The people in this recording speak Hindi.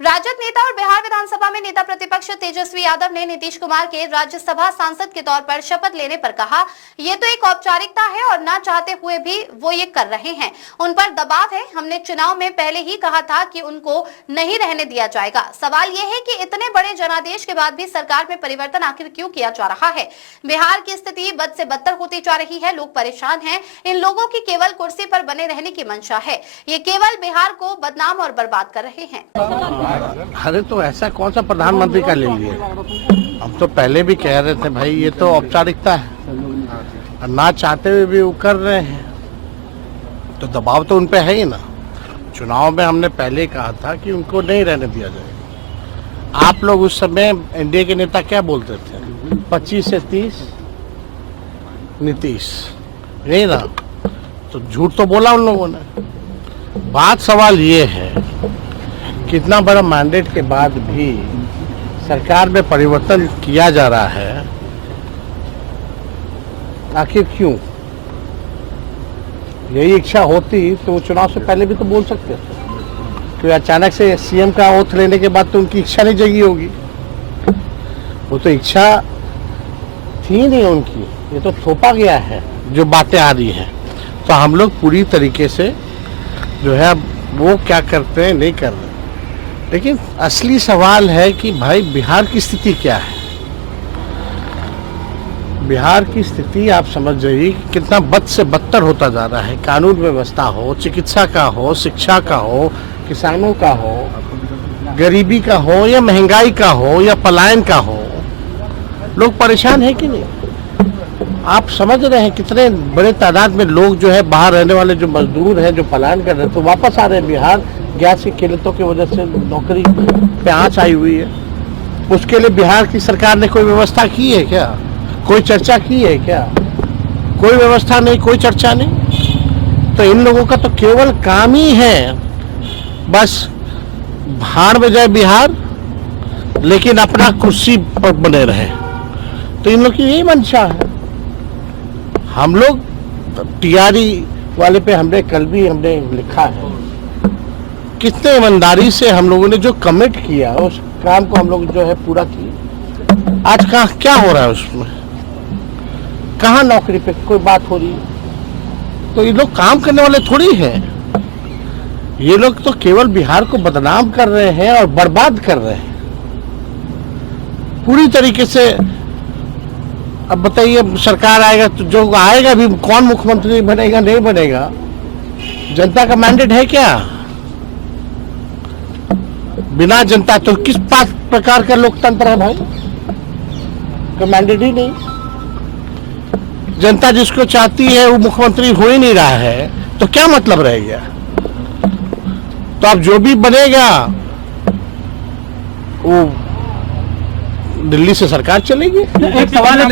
राजद नेता और बिहार विधानसभा में नेता प्रतिपक्ष तेजस्वी यादव ने नीतीश कुमार के राज्यसभा सांसद के तौर पर शपथ लेने पर कहा, ये तो एक औपचारिकता है और ना चाहते हुए भी वो ये कर रहे हैं। उन पर दबाव है। हमने चुनाव में पहले ही कहा था कि उनको नहीं रहने दिया जाएगा। सवाल ये है कि इतने बड़े जनादेश के बाद भी सरकार में परिवर्तन आखिर क्यों किया जा रहा है। बिहार की स्थिति बद से बदतर होती जा रही है। लोग परेशान हैं। इन लोगों की केवल कुर्सी पर बने रहने की मंशा है। ये केवल बिहार को बदनाम और बर्बाद कर रहे हैं। अरे तो ऐसा कौन सा प्रधानमंत्री का ले लिए? हम तो पहले भी कह रहे थे भाई ये तो औपचारिकता है, ना चाहते हुए भी वो कर रहे हैं, तो दबाव तो उन पे है ही ना। चुनाव में हमने पहले कहा था कि उनको नहीं रहने दिया जाएगा। आप लोग उस समय एनडीए के नेता क्या बोलते थे? 25 से 30 नीतीश, नहीं ना? तो झूठ तो बोला उन लोगों ने। बात सवाल ये है, कितना बड़ा मैंडेट के बाद भी सरकार में परिवर्तन किया जा रहा है, आखिर क्यों? यही इच्छा होती तो चुनाव से पहले भी तो बोल सकते थे। तो अचानक से सीएम का ओथ लेने के बाद तो उनकी इच्छा नहीं जगी होगी। वो तो इच्छा थी नहीं उनकी, ये तो थोपा गया है जो बातें आ रही हैं। तो हम लोग पूरी तरीके से जो है वो क्या करते हैं नहीं कर रहे। लेकिन असली सवाल है कि भाई बिहार की स्थिति क्या है। बिहार की स्थिति आप समझ जाइए कितना बद से बदतर होता जा रहा है। कानून व्यवस्था हो, चिकित्सा का हो, शिक्षा का हो, किसानों का हो, गरीबी का हो या महंगाई का हो या पलायन का हो, लोग परेशान हैं कि नहीं? आप समझ रहे हैं कितने बड़े तादाद में लोग जो है बाहर रहने वाले जो मजदूर हैं, जो पलायन कर रहे हैं, तो वापस आ रहे हैं बिहार। गैस की किल्लतों की वजह से नौकरी पे आंच आई हुई है। उसके लिए बिहार की सरकार ने कोई व्यवस्था की है क्या? कोई चर्चा की है क्या? कोई व्यवस्था नहीं, कोई चर्चा नहीं। तो इन लोगों का तो केवल काम ही है बस भाड़ में जाए बिहार, लेकिन अपना कुर्सी पर बने रहे। तो इन लोग की यही मंशा है। हम लोग टीआरई वाले पे हमने कल भी लिखा है, कितने ईमानदारी से हम लोगों ने जो कमिट किया उस काम को हम लोग जो है पूरा किया। आज कहाँ क्या हो रहा है उसमें? कहाँ नौकरी पे कोई बात हो रही है? तो ये लोग काम करने वाले थोड़ी हैं। ये लोग तो केवल बिहार को बदनाम कर रहे हैं और बर्बाद कर रहे हैं पूरी तरीके से। अब बताइए, सरकार आएगा तो जो आएगा भी कौन मुख्यमंत्री बनेगा नहीं बनेगा? जनता का मैंडेट है क्या? बिना जनता तो किस प्रकार का लोकतंत्र है भाई? का मैंडेट ही नहीं। जनता जिसको चाहती है वो मुख्यमंत्री हो ही नहीं रहा है, तो क्या मतलब रह गया? तो अब जो भी बनेगा वो दिल्ली से सरकार चलेगी। एक सवाल है